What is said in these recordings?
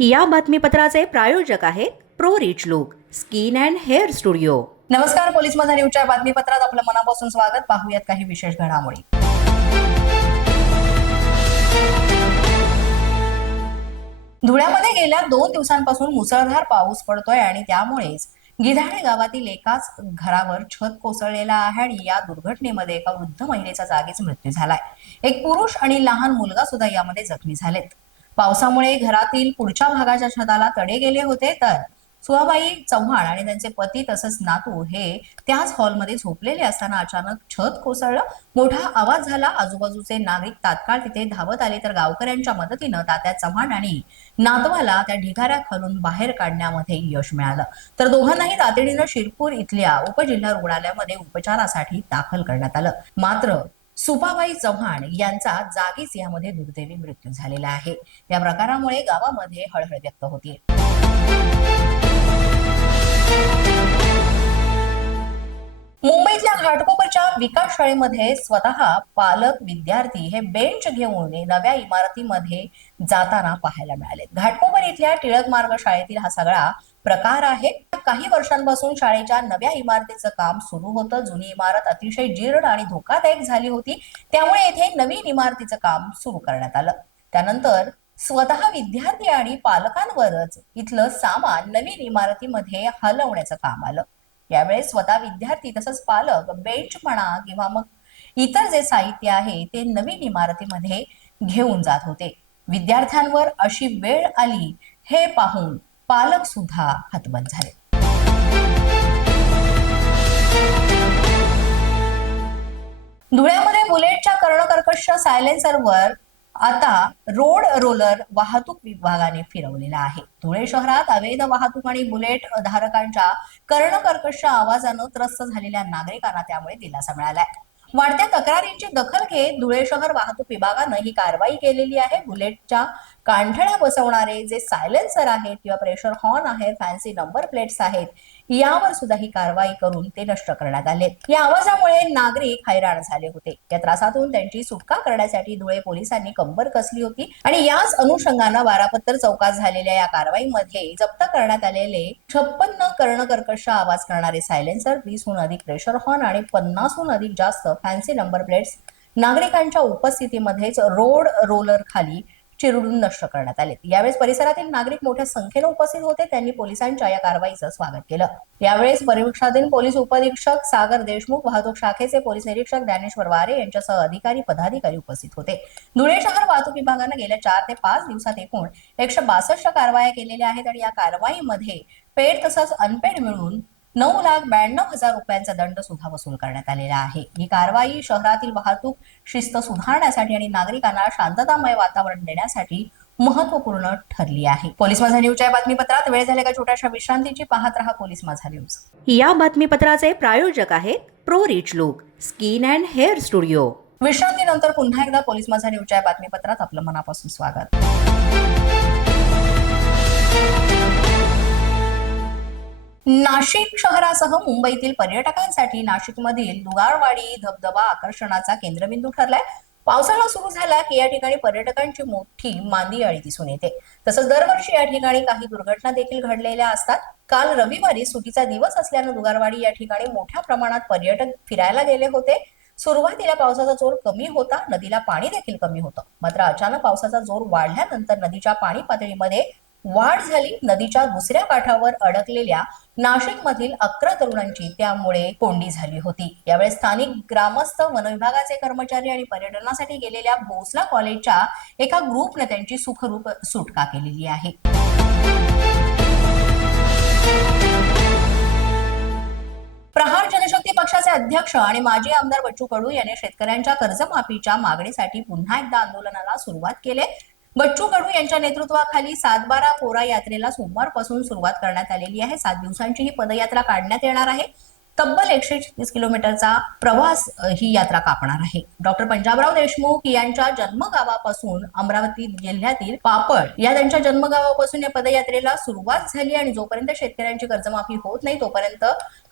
या बातमीपत्राचे प्रायोजक आहेत pro rich look skin and hair studio. नमस्कार पोलीस माझा न्यूजच्या बातमीपत्रात आपलं मनापासून स्वागत. पाहूयात काही विशेष घडामोडी. धुळ्यामध्ये गेल्या दोन दिवसांपासून मुसळधार पाऊस पडतोय आणि त्यामुळेच गिधाडे गावातील एकाच घरावर छत कोसळलेला आहे आणि या दुर्घटनेमध्ये एका वृद्ध महिलेचा जागीच मृत्यू झालाय. एक पुरुष आणि लहान मुलगा सुद्धा यामध्ये जखमी झालेत. पावसामुळे घरातील पुढच्या भागाच्या छताला तडे गेले होते तर सुहाबाई चव्हाण आणि त्यांचे पती तसंच नातू हे त्याच हॉलमध्ये झोपलेले असताना अचानक छत कोसळलं. मोठा आवाज झाला. आजूबाजूचे नागरिक तात्काळ तिथे धावत आले. तर गावकऱ्यांच्या मदतीनं तात्या चव्हाण आणि नातवाला त्या ढिगाऱ्या खालून बाहेर काढण्यामध्ये यश मिळालं. तर दोघांनाही तातडीनं शिरपूर इथल्या उपजिल्हा रुग्णालयामध्ये उपचारासाठी दाखल करण्यात आलं. मात्र सुपाबाई चव्हाण यांचा जागीच यामध्ये दुर्दैवी मृत्यू झालेला आहे. या प्रकारामुळे गावामध्ये हळहळ व्यक्त होतीये. मुंबईतल्या घाटकोपरच्या विकास शाळेमध्ये स्वतः पालक विद्यार्थी हे बेंच घेऊन नव्या इमारतीमध्ये जाताना पाहायला मिळाले. घाटकोपर इथल्या टिळक मार्ग शाळेतील हा सगळा प्रकार आहे. काही वर्षांपासून शाळेच्या नव्या इमारतीचं काम सुरू होतं. जुनी इमारत अतिशय जीर्ण आणि धोकादायक झाली होती. त्यामुळे येथे नवीन इमारतीचं काम सुरू करण्यात आलं. त्यानंतर स्वतः विद्यार्थी आणि पालकांवरच इथलं सामान नवीन इमारतीमध्ये हलवण्याचं काम आलं. यावेळेस स्वतः विद्यार्थी तसंच पालक बेंच म्हणा किंवा मग इतर जे साहित्य आहे ते नवीन इमारतीमध्ये घेऊन जात होते. विद्यार्थ्यांवर अशी वेळ आली हे पाहून पालक सुद्धा हतबल झाले. धुळ्यामध्ये बुलेटच्या कर्णकर्कश सायलेन्सरवर आता रोड रोलर वाहतूक विभागाने फिरवलेला आहे. धुळे शहरात अवैध वाहतूक आणि बुलेट धारकांच्या कर्णकर्कश आवाजानं त्रस्त झालेल्या नागरिकांना त्यामुळे दिलासा मिळालाय. वाढत्या तक्रारींची दखल घेत धुळे शहर वाहतूक विभागानं ही कारवाई केलेली आहे. बुलेटच्या कांठळ्या बसवणारे जे सायलेन्सर आहेत किंवा प्रेशर हॉर्न आहेत फॅन्सी नंबर प्लेट्स आहेत यावर सुद्धा ही कारवाई करून ते नष्ट करण्यात आले. या आवाजामुळे नागरिक हैराण झाले होते. या त्रासातून त्यांची सुटका करण्यासाठी धुळे पोलिसांनी कंबर कसली होती आणि याच अनुषंगानं बारापत्तर चौकात झालेल्या या कारवाईमध्ये जप्त करण्यात आलेले छप्पन कर्णकर्कश आवाज करणारे सायलेन्सर वीसहून अधिक प्रेशर हॉर्न आणि पन्नासहून अधिक जास्त फॅन्सी नंबर प्लेट्स नागरिकांच्या उपस्थितीमध्येच रोड रोलर खाली चिरडून नष्ट करण्यात आले यावेळेस परिसरातील नागरिक मोठ्या संख्येने उपस्थित होते. त्यांनी पोलिसांच्या या कारवाईचं स्वागत केलं. यावेळेस परीक्षाधीन पोलीस उपअधीक्षक सागर देशमुख वाहतूक शाखेचे पोलीस निरीक्षक ज्ञानेश्वर वारे यांच्यासह अधिकारी पदाधिकारी उपस्थित होते. धुळे शहर वाहतूक विभागानं गेल्या चार ते पाच दिवसात एकूण एकशे बासष्ट कारवाया केलेल्या आहेत आणि या कारवाईमध्ये पेड तसंच अनपेड मिळून नऊ लाख ब्याण्णव हजार रुपयांचा दंड सुद्धा वसूल करण्यात आलेला आहे. ही कारवाई शहरातील वाहतूक शिस्त सुधारण्यासाठी आणि नागरिकांना शांततामय वातावरण देण्यासाठी महत्त्वपूर्ण ठरली आहे. पोलीस माझा न्यूजच्या या बातमीपत्रात वेळ झाल्या का छोट्याशा विश्रांतीची? पाहत रहा पोलीस माझा न्यूज. या बातमीपत्राचे प्रायोजक आहेत pro rich look skin and hair studio. विश्रांतीनंतर पुन्हा एकदा पोलीस माझा न्यूजच्या या बातमीपत्रात आपलं मनापासून स्वागत. नाशिक शहरासह मुंबईतील पर्यटकांसाठी नाशिकमधील दुगारवाडी धबधबा आकर्षणाचा केंद्रबिंदू ठरलाय. पावसाळा सुरू झाला की या ठिकाणी पर्यटकांची मोठी मांदी आळी दिसून येते. तसंच दरवर्षी या ठिकाणी काही दुर्घटना देखील घडलेल्या असतात. काल रविवारी सुटीचा दिवस असल्यानं दुगारवाडी या ठिकाणी मोठ्या प्रमाणात पर्यटक फिरायला गेले होते. सुरुवातीला पावसाचा जोर कमी होता नदीला पाणी देखील कमी होतं. मात्र अचानक पावसाचा जोर वाढल्यानंतर नदीच्या पाणी पातळीमध्ये वाढ झाली. नदीच्या दुसऱ्या काठावर अडकलेल्या नाशिक मधील अकरा तरुणांची त्यामुळे कोंडी झाली होती. यावेळी स्थानिक ग्रामस्थ वनविभागाचे कर्मचारी आणि पर्यटनासाठी गेलेल्या भोसला कॉलेजच्या एका ग्रुपने त्यांची सुखरूप सुटका केलेली आहे. प्रहार जनशक्ती पक्षाचे अध्यक्ष आणि माजी आमदार बच्चू कडू यांनी शेतकऱ्यांच्या कर्जमाफीच्या मागणीसाठी पुन्हा एकदा आंदोलनाला सुरुवात केली. बच्चू कडू यांच्या नेतृत्वाखाली सातबारा कोरा यात्रेला सोमवारपासून सुरुवात करण्यात आलेली आहे. सात दिवसांची ही पदयात्रा काढण्यात येणार आहे. तब्बल एकशे छत्तीस किलोमीटरचा प्रवास ही यात्रा कापणार आहे. डॉक्टर पंजाबराव देशमुख यांच्या जन्मगावापासून अमरावती जिल्ह्यातील पापड या त्यांच्या जन्मगावापासून या पदयात्रेला सुरुवात झाली आणि जोपर्यंत शेतकऱ्यांची कर्जमाफी होत नाही तोपर्यंत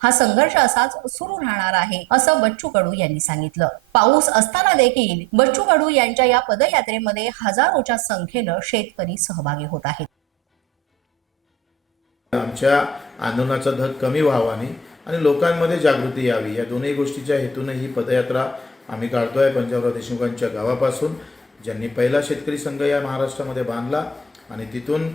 हा संघर्ष असाच सुरू राहणार आहे असं बच्चू कडू यांनी सांगितलं. पाऊस असताना देखील बच्चू कडू यांच्या या पदयात्रेमध्ये हजारोच्या संख्येनं शेतकरी सहभागी होत आहेत. आमच्या आंदोलनाचा धग कमी व्हावा आणि आणि लोकांमध्ये जागृती यावी. या दोन्ही गोष्टीच्या हेतून ही पदयात्रा आम्ही काढतो आहे पंजाबराव देशमुखांच्या गावापासून ज्यांनी पहिला शेतकरी संघ या महाराष्ट्रामध्ये बांधला आणि तिथून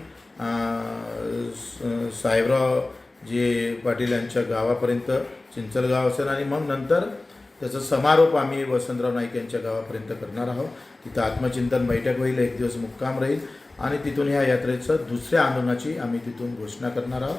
साहेबराव जे पाटील यांच्या गावापर्यंत चिंचलगाव असेल आणि मग नंतर त्याचा समारोप आम्ही वसंतराव नाईक यांच्या गावापर्यंत करणार आहोत. तिथं आत्मचिंतन बैठक होईल एक दिवस मुक्काम राहील आणि तिथून ह्या यात्रेचं दुसऱ्या आंदोलनाची आम्ही तिथून घोषणा करणार आहोत.